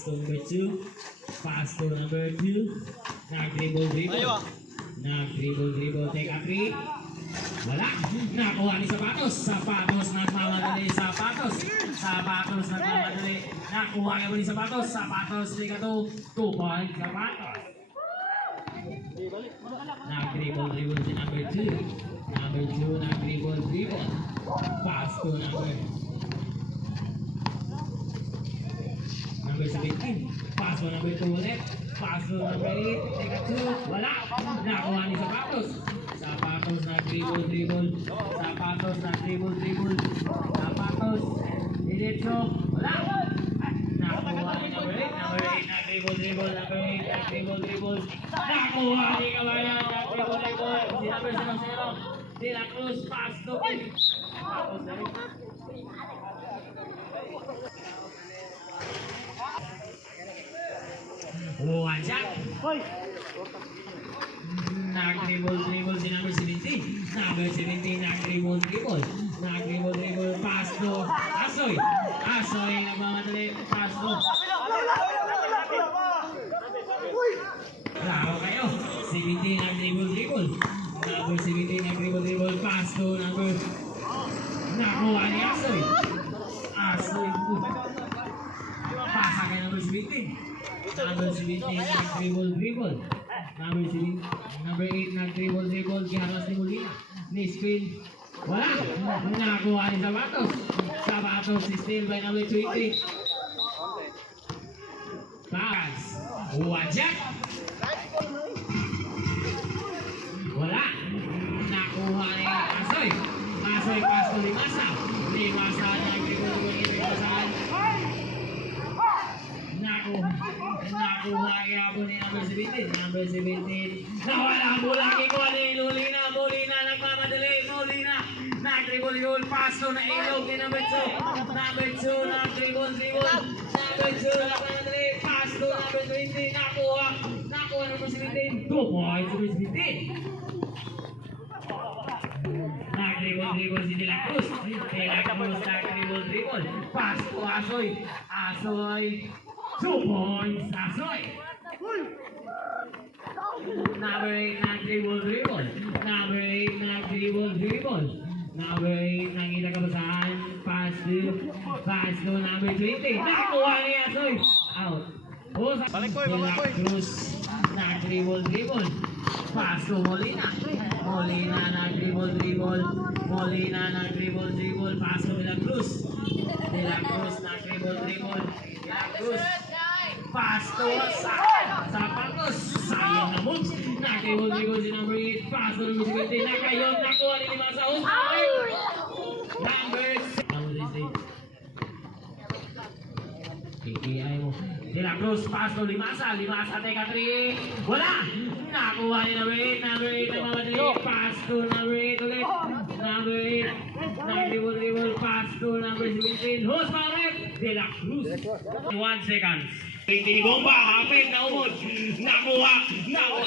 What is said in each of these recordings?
Pass to number 2. Pass to number 2. Nag-dribble. Nag-dribble. Take a 3. Wala. Nakuha ni Sapatos. Sapatos nagmamadali. Sapatos nagmamadali. Nakuha niya ni Sapatos. Sapatos take a 2. 2 points Sapatos. Nag-dribble si number 2. Number 2 nag-dribble. Pass to number 17. Pass to number 2 ulit. Pass to number 8. Take a 2. Wala. Nakuha ni Sapatos. Sapatos nag-dribble. Sapatos nag-dribble. Sapatos. Diretso. Wala. Nakuha ni number 8. Number 8 nag-dribble. Number 8 nag-dribble. Nakuha ni Kabayan. Nag-dribble. Si number 0. De La Cruz. Pass to him. Sapatos na rin. One shot. Nag-dribble si number 17. Number 17 nag-dribble. Nag-dribble. Pass to Asoy. Asoy nagmamadali. Pass to. Bravo kayo. 17 nag-dribble. Number 17 nag-dribble. Pass to number. Nakuha ni Asoy. Asoy. Pasa kay number 17. Number 17 nag-dribble. Number 8 nag-dribble. Giharas ni Molina. Ni spin. Wala. Nakakuha ni Sapatos. Sapatos still by number 20. Pass. Wajak. Wala. Nakuha ni Asoy. Asoy pass to Limasa. Limasa nag-dribble. Nakuha yapon ni number 17. Number 17. Nawala mo lagi ko ni Molina. Molina nagmamadali. Molina nag-dribble. Pass to na ilog ni number 2. Number 2 nag-dribble. Number 2 nagmamadali. Pass to number 20. Nakuha number 17. 2 points number 17. Nag-dribble si De La Cruz. De La Cruz nag-dribble. Pass to Asoy. Asoy. 2 points, Asoy. Number 8 nag-dribble. Number 8 nag-dribble. Number 8 nakita ka ba saan? Pass to number 20. Nakuha ni Asoy. Out. De La Cruz nag-dribble. Pass to Molina. Molina nag-dribble. Molina nag-dribble. Pass to De La Cruz. De La Cruz nag-dribble. De La Cruz. Pass to Sapatos. Sayang na moves. Nag-dribble si number 8. Pass to number 17. Nakayot. Nakuha ni Limasa. Number 6. KKI mo. De La Cruz. Pass to Limasa. Limasa take a 3. Wala. Nakuha ni number 8. Number 8 nagmamadali. Pass to number 8 ulit. Number 8. Nag-dribble. Pass to number 17. Host pa ulit. De La Cruz. 1 seconds. Tinigomba, hapit na umod. Nakuha.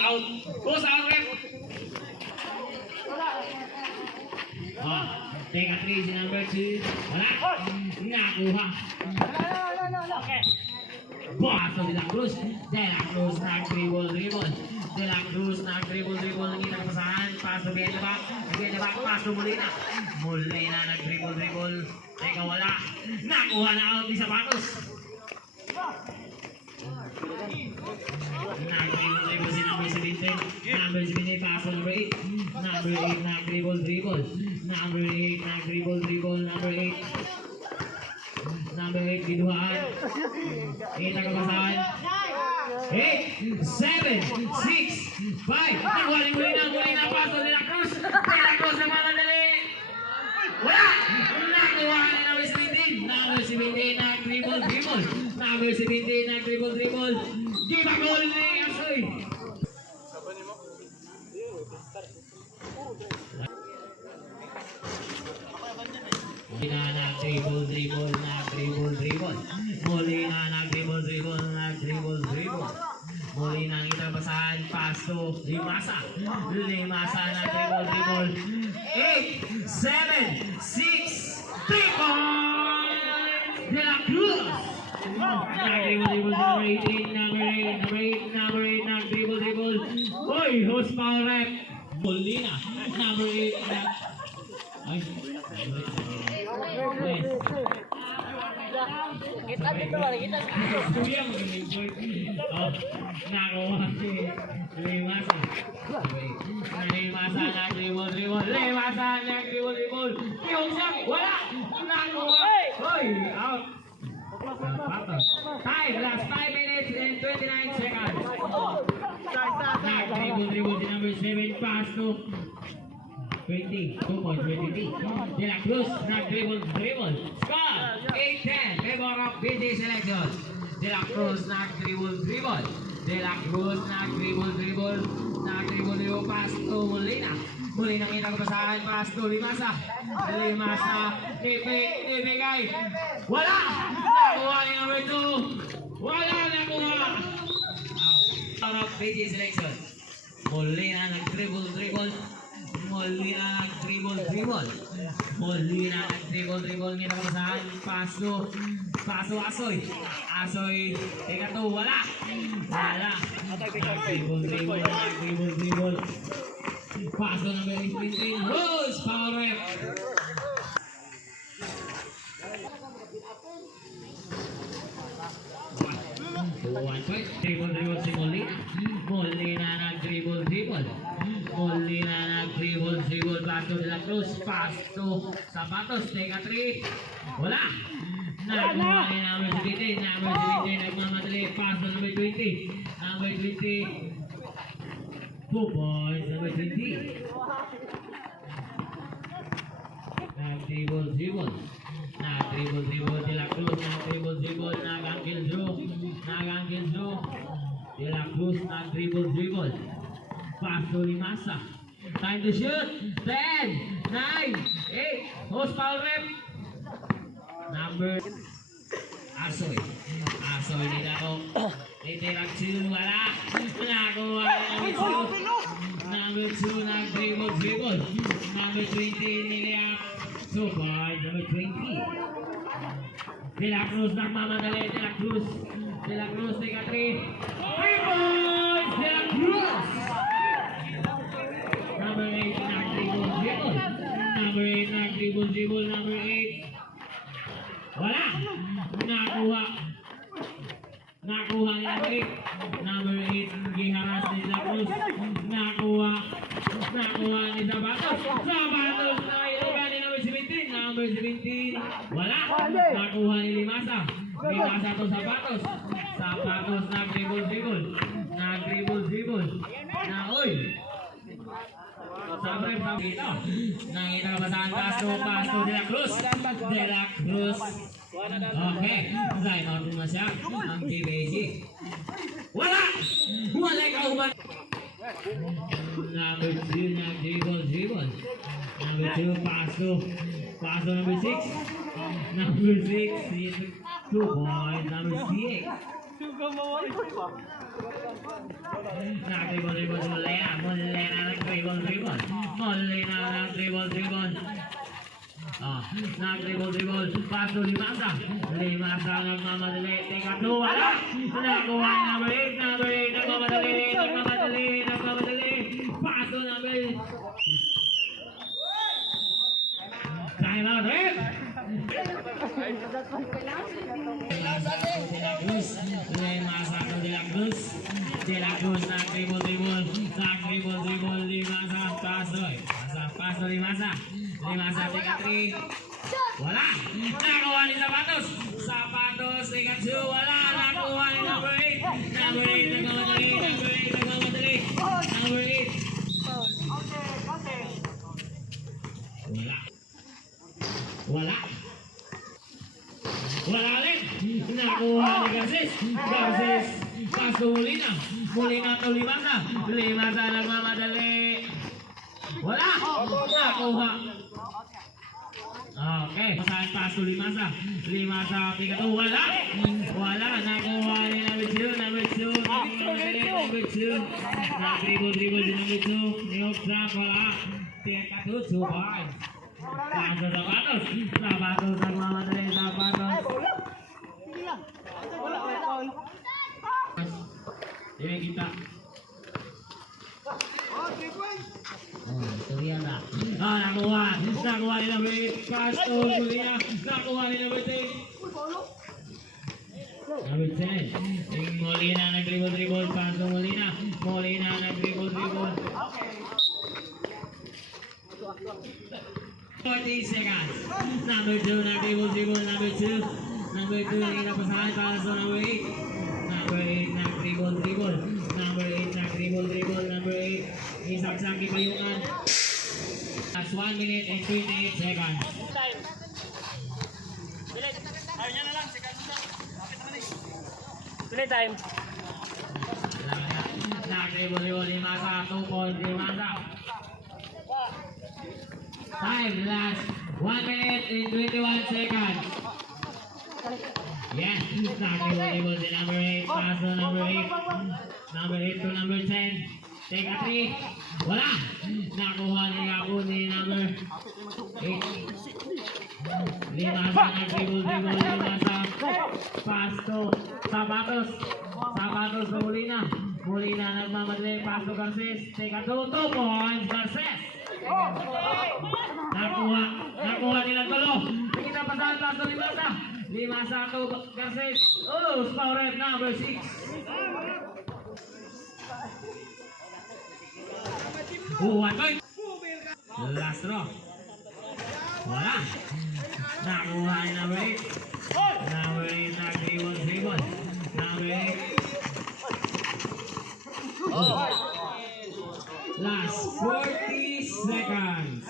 Out. Host out rep. Take a 3 si number 2. Wala. Nakuha. Pass to De La Cruz. De La Cruz nag-dribble. De La Cruz nag-dribble. Nakita ka pa saan? Pass to behind the back. Pass to Molina. Molina nag-dribble. Teka, wala. Nakuha na out ni Sapatos. Nag-dribble si number 17. Number 17 pass to number 8. Number 8 nag-dribble. Number 8 nag-dribble. Number 8. Number 8 giduhaan. Kita ka ba saan? 8, 7, 6, 5. Nakuha ni Molina. Pass to De La Cruz. De La Cruz na mamadali. Wala! Nakuha ni number 17. Number 17 nag-dribble. Number 17 nag-dribble. Di ba goal ni Asoy? Molina nag-dribble. Molina nag-dribble. Molina ang itabasahan. Pass to Limasa. Limasa nag-dribble. 8, 7, 6, 3 points! De La Cruz! Nag-dribble, number 18, number 8, nag-dribble. Uy, horsepower rep. Molina, number 8, ay, Kita dito, kita. Kuya, magaling po. Nakuha si Limasa. Limasa, nag-dribble. Limasa, nag-dribble. Yung siya, wala. Nakuha. Hoy, out. Time, last 5 minutes and 29 seconds. Nag-dribble si number 7, pass to 20, 2.23. De La Cruz, nag-dribble. Score, 8-10. Favor of BJ Selection. De La Cruz, nag-dribble. De La Cruz, nag-dribble. Nag-dribble, pass to Molina. Molina, kita ko pasahan, pass to Limasa. Ibigay. Wala! Nakuha ni number 2. Wala nakuha. Out of BJ Selection. Molina, nag-dribble. Molina nag-dribble. Kita ko saan. Paso, Asoy. Teka to, wala. Nag-dribble. Paso na very sprinting. Rose, power rep. Dribble si Molina. Molina nag-dribble. Molina nag-dribble. Paso De La Cruz. Paso Zapatos. Teka 3. Wala. Nakuha ni number 17. Nagmamadali. Paso number 20. Number 20. 2 points. Number 20. Nag-dribble. De La Cruz. Nag-dribble. Nag-angel through. De La Cruz nag-dribble. Pass to Limasa. Time to shoot. 10, 9, 8. Horsepower rep. Number Asoy din ako. Interaction, wala. Nakuha number 2, nag-dribble. Number 20, niliyak. So far, number 20. De La Cruz nagmamadali. De La Cruz, teka 3. 3 points! De La Cruz! Number 8, nag-dribble. Number 8. Wala! Nakuha ni number 8. Number 8, giharas ni De La Cruz. Nakuha ni Zapatos. Zapatos na ilugan ni number 17. Number 17. Wala! Nakuha ni Limasa to Zapatos. Zapatos nag-dribble. Uy! Sabre dito. Nakita ka ba saan? Paso De La Cruz. Okay. Time out na siya. Ang TBG. Wala kauban. Number 2, nag-dribble. Number 2, paso number 6. Number 6, 2 points. Number 6. Nag-dribble. Molina nag-dribble. Nag-dribble. Paso Limasa nagmamadali. Teka 2, wala. Nakuha number 8. Nagmamadali. Paso number. Time out, red. De La Cruz nag-dribble. Limasa. Limasa, teka 3. Wala. Nakuha ni Zapatos. Teka 2. Wala. Nakuha ni number 8. Number 8, nagmamadali. Number 8. Wala ulit. Nakuha ni Garces. Pass to Molina to Limasa. Nagmamadali. Wala. Nakuha. Okay. Pass to Limasa. Teka 2. Wala. Nakuha ni number 2. Number 2. Nag-dribble si number 2. Niyoksan. Wala. Teka 2. 2 points. Paso Zapatos nagmamadali. Ini kita. Tulian na. Nakuha ni number 8. Pasto, Molina. Nakuha ni number 10. Number 10. Molina nag-dribble. Pasto, Molina. Molina nag-dribble. 40 seconds. Number 2 nag-dribble. Number 2 naginapasahan para sa number 8. Number 8 nag-dribble. Number 8 nag-dribble. Number 8 isaksaki payungan. That's 1 minute and 28 seconds. Play time. Nag-dribble. Limasa. 2 point. Limasa. Time last 1 minute and 21 seconds. Yes, nag-dribble si number 8. Pass to number 8. Number 8 to number 10. Take a 3. Wala. Nakuha ni number 8. Limasa nag-dribble. Limasa. Pass to Sabatos. Sabatos to Molina. Molina nagmamadali. Pass to Garces. Take a 2 points. Garces. Nakuha nila tulo. Kita pasahan pass to Limasa. Limasa to Garces. Oh, foul ref number 6. One point. Last draw. Wala. Nakuha ni number 8. Number 8 nag-dribble. Number 8. Oh. Last 40 seconds.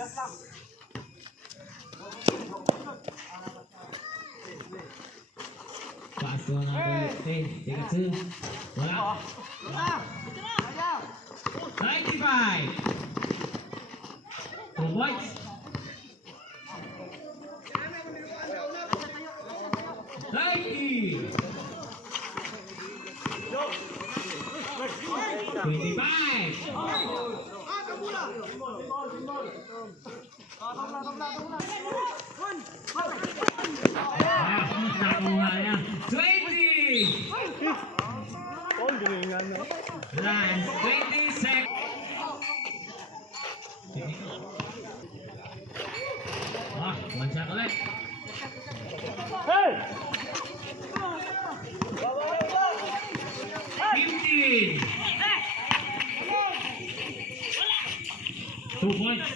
Pass to number 10. Take a 2. Wala. 95. 2 points. 90. 25. Nakuha niya. 20. Last 20 seconds. One shot ulit. Hey! 15. 2 points.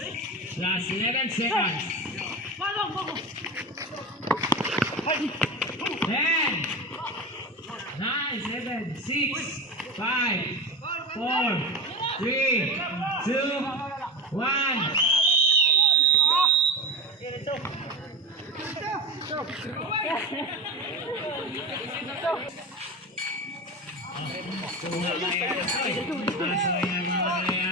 Last 11 seconds. 10. 9, 7, 6, 5, 4, 3, 2, 1.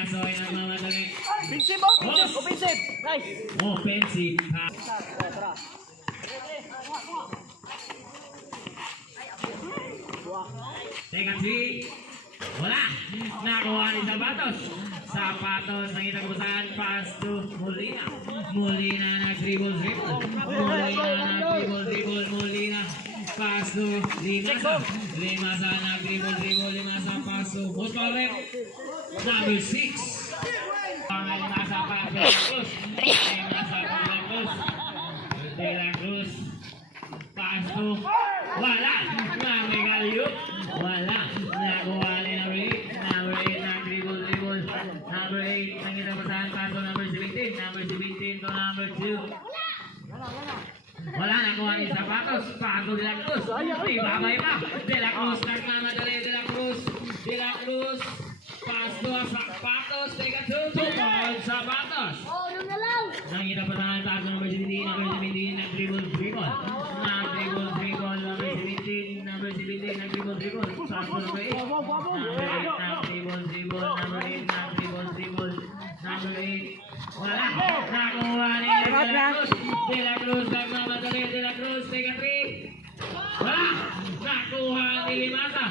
Asoy nagmamadali. Offensive mo? Offensive. Nice. Offensive. Take a 3. Wala. Nakuha ni Sapatos. Sapatos ng itang kusahan. Pass to Molina. Molina nag-dribble. Molina nag-dribble. Molina. Pass to Limasa. Limasa nag-dribble. Limasa pass to Musparep. Number 6. Limasa pass to Cruz. Limasa to Cruz. De La Cruz. Pass to wala. Namigalyo. Wala. Nakuha ni number 8. Number 8 nag-dribble. Number 8 nang itang kusahan. Pass to number 17. Number 17 to number 2. Wala, nakuha ni Sapatos. Pato De La Cruz. Ibabay pa. De La Cruz nagmamadali. De La Cruz. Pasto Sapatos. Take a 2 points. Sapatos. Nakita pa tayo. Pato number 17. Number 17 nag-dribble. Nag-dribble. Number 17. Nag-dribble. Pasto number 8. Number 8 nag-dribble. Number 8 nag-dribble. Number 8. Wala. Nakuha ni De La Cruz. De La Cruz nagmamadali. De La Cruz. Take a 3. Wala. Nakuha ni Limasa.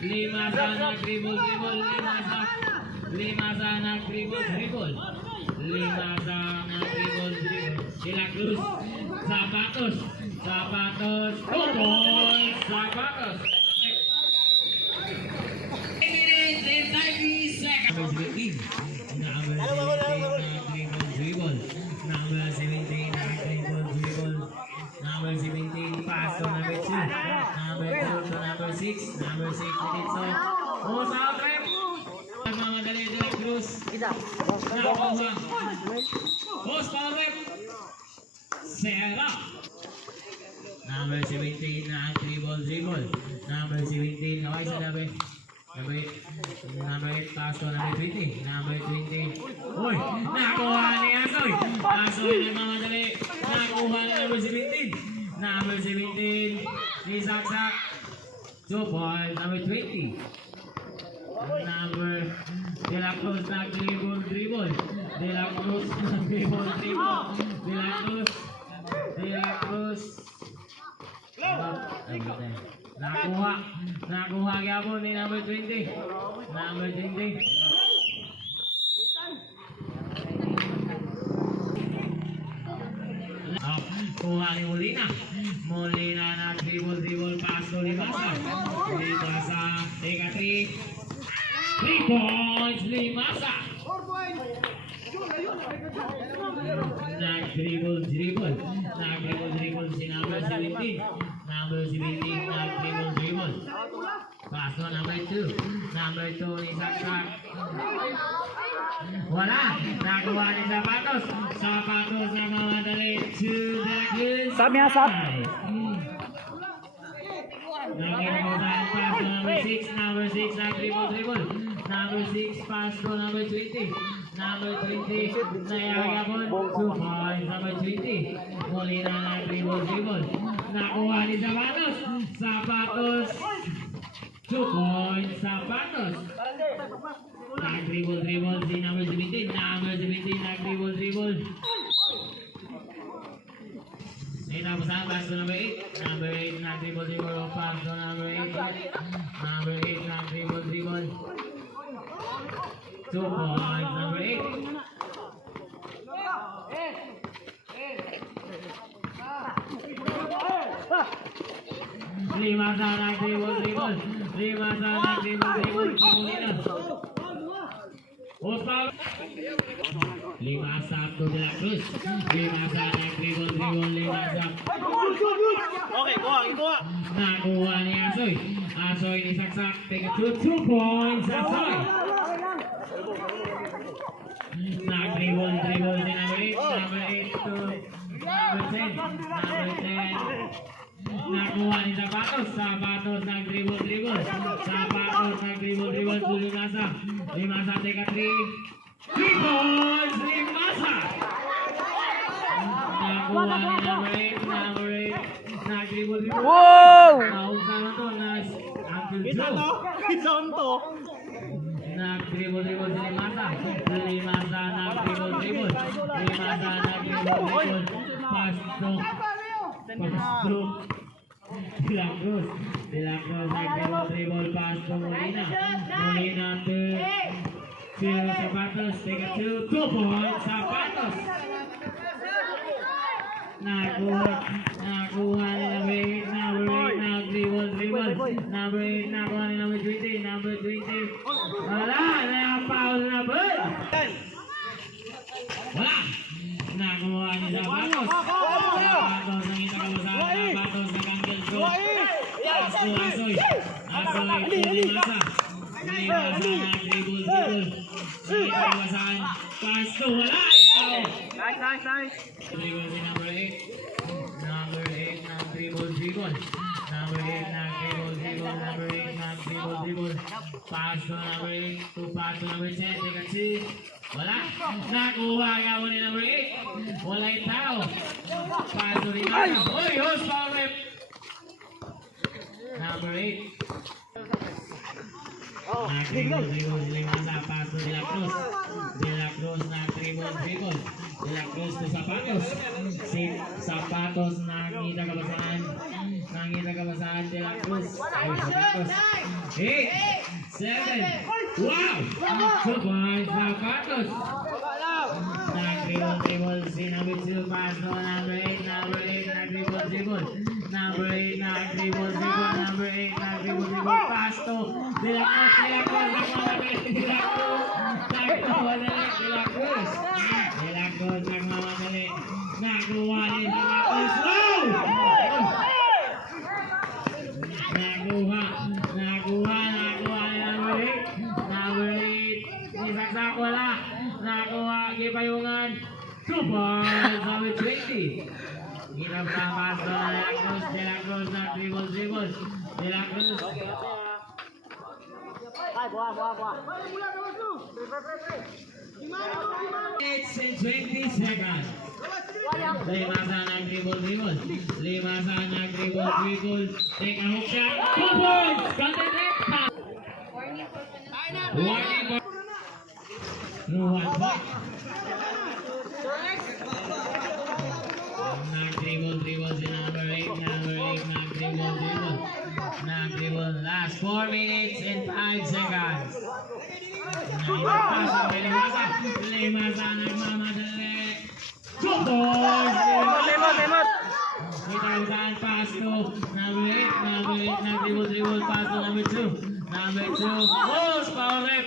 Limasa nag-dribble. Limasa nag-dribble. Limasa nag-dribble. De La Cruz. Zapatos. 2 points. Zapatos. 8 minutes and 90 seconds. Number 17. Number 17 nag-dribble. Number 17 nag-dribble. Number 17 pass to number 2. Number 2 to number 6. Number 6 minutes off. Post out rep. Nagmamadali De La Cruz. Nakuha. Post foul rep. Serra. Number 17 nag-dribble. Number 17 kaway sa labi. Number 8 pass to number 20. Number 20. Uy! Nakuha ni Asoy. Asoy nagmamadali. Nakuha ni number 17. Number 17. Isaksak. 2 points. Number 20. Number De La Cruz nag-dribble. De La Cruz nag-dribble. De La Cruz. Nakuha gyapon ni number 20. Number 20. Kuha ni Molina nag-dribble pass to Limasa. Take a 3 points Limasa. Nag-dribble si number 17. Number 17 nag-dribble. Pass to number 2. Number 2 ni Saksak. Wala. Nakuha ni Zapatos. Zapatos na mamadali to the good side. Nagkakabasan pass to number 6. Number 6 nag-dribble. Number 6 pass to number 20. Number 20 nayagapon. 2 points. Number 20. Molina nag-dribble. Nakuha ni Zapatos. 2 points. Zapatos. Nag-dribble si number 17. Number 17 nag-dribble. Naitapasan pass to number 8. Number 8 nag-dribble. Pass to number 8. Number 8 nag-dribble. 2 points. Number 8. Limasa nag-dribble. Oscar. Limasa to De La Cruz. Limasa nag-dribble. Limasa. Okay, kuha. Nakuha ni Asoy. Asoy ni Saksak. Take a 2 points. Asoy. Nag-dribble si number 8. Number 8 to number 10. Number 10. Nakuha ni Zapatos. Zapatos nag-dribble. Zapatos nag-dribble to Limasa. Limasa take a 3 points. Limasa. Nakuha ni number 8. Number 8 nag-dribble. Wow! Nausan na to na Uncle Joe. Santo. Nag-dribble si Limasa. Limasa nag-dribble. Pass to De La Cruz. Nag-dribble pass to Molina. Molina to Zapatos. Take a 2 points. Zapatos. Nakuha ni number 8. Nag-dribble. Number 8 nakuha ni number 20. Number 20. Wala. Na-foul na ba? Wala. Nakuha ni Zapatos. Zapatos ang itakabasan. Zapatos nag-angle go. Asoy. Asoy to Limasa. Limasa nag-dribble. Ang itakabasan. Pass to wala. Nice. Dribble si number 8. Number 8 nag-dribble. Number 8 nag-dribble. Number 8 nag-dribble. Pass to number 8. To pass to number 10. Take a 2. Wala. Nakuha ka mo ni number 8. Wala yung tao. Pass to Limasa. Uy, host foul rep. Number 8. Nag-dribble si Limasa. Pass to De La Cruz. De La Cruz nag-dribble. De La Cruz to Zapatos. Si Zapatos nakita kabasaan. De La Cruz. Ay, Zapatos. 8, 7. Wow! 2 points. Zapatos. dribble, si number 2, pass to number 8, nag-dribble. Number 8, nag-dribble, number 8, nag-dribble, pass to De La Cruz, nagmamadali, nagawa ni De La Cruz, wow! Nakuha ni number 8, isaksak wala, nakuha, gipayungan, 2 points, number 20. Hirap na pass to De La Cruz, nag-dribble, De La Cruz. It's in 20 seconds. Limasa nag-dribble. Limasa nag-dribble. Take a hook shot. 2 points. Content pass. Warning for no 1 point. Nag-dribble si number 8. Nag-dribble. Last 4 minutes and 5 seconds. Limasa nagmamadali. 2 points. Kita usahan pass to number 8, nag-dribble, pass to number 2. Number 2, power rip.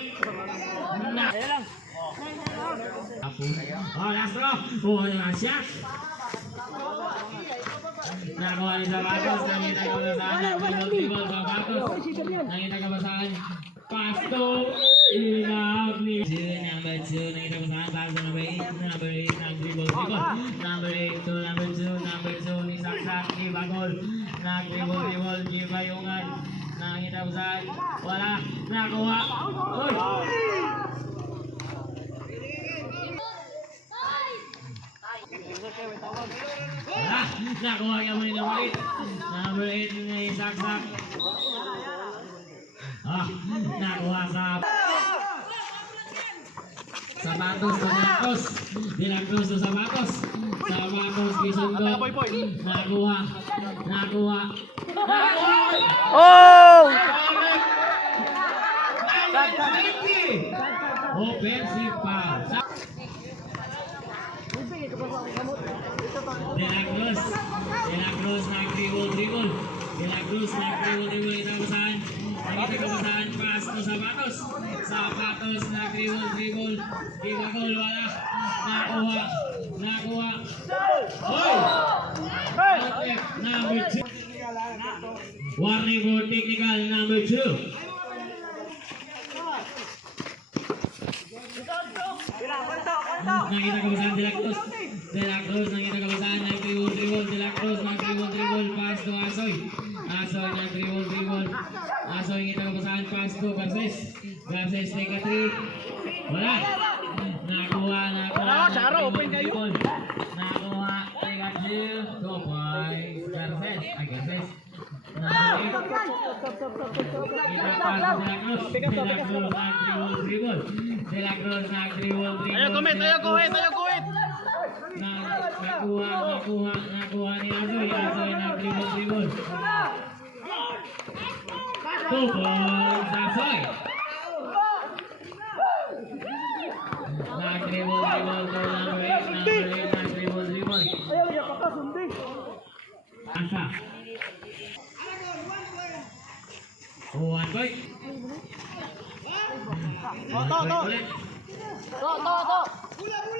Last throw. Last shot. Nakuha ni Zapatos, nakita ka basahan, nag-dribble Zapatos. Nakita ka basahan, pass to enough ni number 2, nakita ka basahan, pass to number 8, nag-dribble. Number 8 to number 2, ni Saksak, ni Bagol, nag-dribble, ni Bayungan. Nakita ka basahan, wala, nakuha. Uy! Nakuha ka mo ng ulit. Number 8 na isaksak. Nakuha sa Sapatos to De La Cruz to Sapatos. Sapatos Kisundo. Nakuha. Oh! Offensive foul. De La Cruz nag-dribble. Ito basahan. Nakita ka basahan. Pass to Sapatos nag-dribble. Gol wala. Nakuha. Oy! Number 2. Warning for technical number 2. Nakita ka basahan De La Cruz, nakita ka basahan, nag-dribble, De La Cruz, nag-dribble, pass to Asoy, nag-dribble, Asoy, nakita ka basahan, pass to Garces, take a 3, wala, nakuha, dribble, nakuha, take a 2, 2 points, Garces, De La Cruz, nag-dribble. Ayaw kumit. Nakuha ni Asoy, nag-dribble. 2 points, Asoy. Nag-dribble to number 8, nag-dribble. Asa. 1 point. Ulit.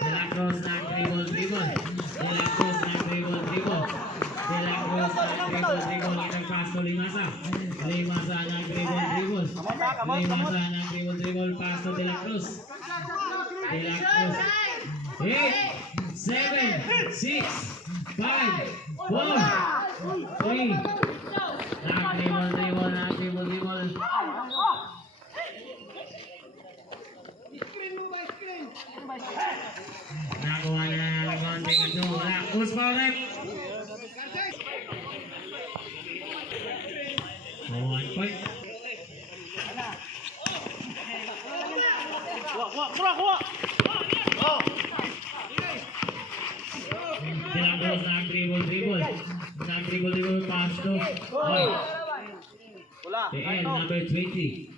De La Cruz nag-dribble. Itang pass to Limasa nag-dribble. Pass to De La Cruz. 8, 7, 6, 5, 4, 3. Nag-dribble. Nakuha na ng konting ito. Wala. Push power rep. 1 point. Kuha. De La Cruz nag-dribble. Pass to. Wala. PL number 20.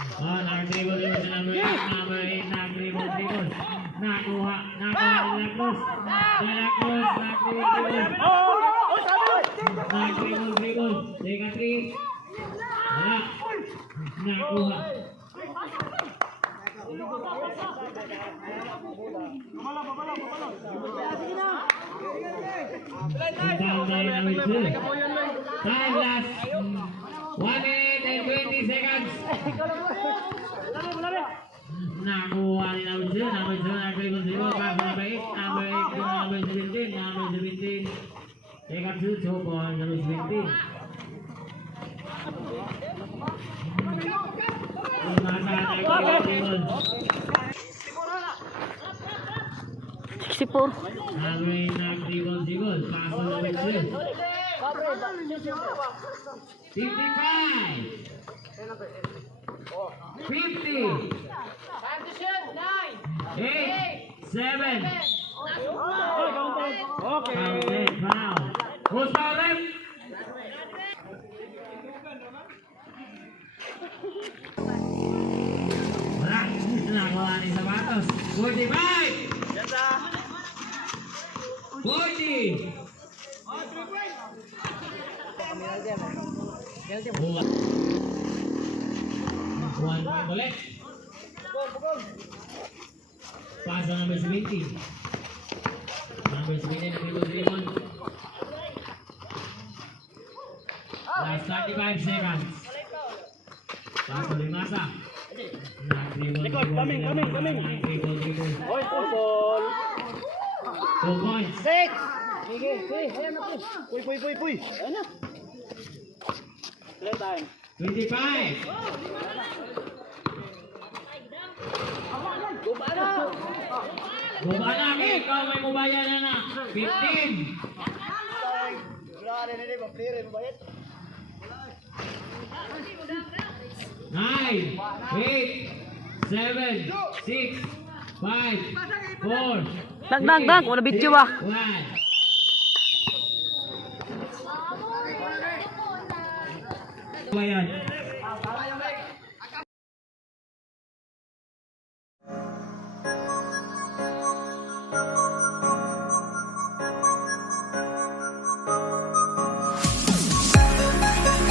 Oh, nag-dribble si number 8, nag-dribble. Nakuha ni Lacruz. De La Cruz, nag-dribble. Nag-dribble. Teka 3. Wala. Nakuha. Down by number 2. Time last 1 minute and 20 seconds. Nakuha ni number 2. Number 2 nag-dribble. Pass to number 8. Number 8 to number 17. Number 17. Take up 2 for number 17. Nag-dribble. 64. Nag-dribble. Pass to number 2. 55. 50. 8. 7. Okay. Counted. Foul. Who's foul ref? Wala. Nakuha ni Sabatos. 45. 40. One point ulit. Pass on number 17. Number 17 nag-dribble. Last 35 seconds. Pass to Limasa. Nag-dribble. Likod, coming. Nag-dribble. Oy, football. 2 points. Six. Sige. Ayan na po. Puy. Ayan na. Play time. 25. Gumana, ikaw may mubaya na. 15. Nine, 8, 7, 6, 5, 4, Dang. Wala video ba? 1. Bayan.